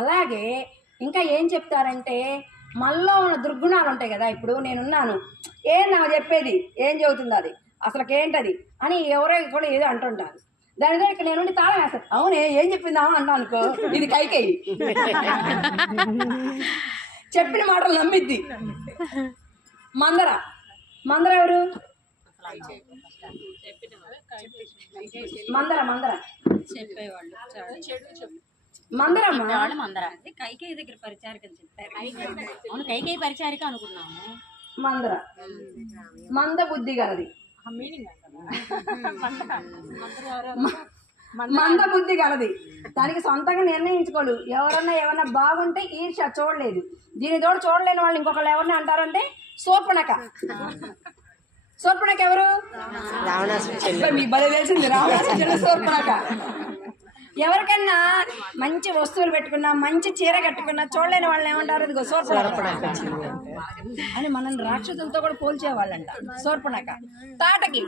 అలాగే ఇంకా ఏం చెప్తారంటే మనలో ఉన్న దుర్గుణాలు ఉంటాయి కదా. ఇప్పుడు నేనున్నాను, ఏం నాకు చెప్పేది, ఏం చెబుతుంది అది, అసలుకేంటది అని ఎవరో కూడా ఏదో అంటుంటారు. దానితో ఇక్కడ నేను తాళం వేస్తాను. అవునే ఏం చెప్పిందామో అన్నా అనుకో, ఇది కైకేయి చెప్పిన మాటలు నమ్మిద్ది. మందర మందర ఎవరు? మందర మందర చెప్పేవాళ్ళు మందరమ్మ మందర కైకేయి దగ్గర పరిచారిక చెప్పారు. అవును, కైకేయి పరిచారిక అనుకున్నాము. మందర మంద బుద్ధి గలది. మంద బుద్ధి గలది, దానికి సొంతంగా నిర్ణయించుకోడు. ఎవరన్నా ఏమన్నా బాగుంటే ఈర్ష చూడలేదు. దీని తోడు చూడలేని వాళ్ళు ఇంకొకళ్ళు ఎవరిని అంటారంటే శూర్పణఖ. శూర్పణఖ ఎవరు? మీ బలి తెలిసింది, రావణాసురుడి శూర్పణఖ. ఎవరికన్నా మంచి వస్తువులు పెట్టుకున్నా, మంచి చీర కట్టుకున్నా చూడలేని వాళ్ళని ఏమంటారు? ఇదిగో శూర్పణఖ అని. మనం రాక్షసులతో కూడా పోల్చేవాళ్ళంట. శూర్పణఖ తాటకి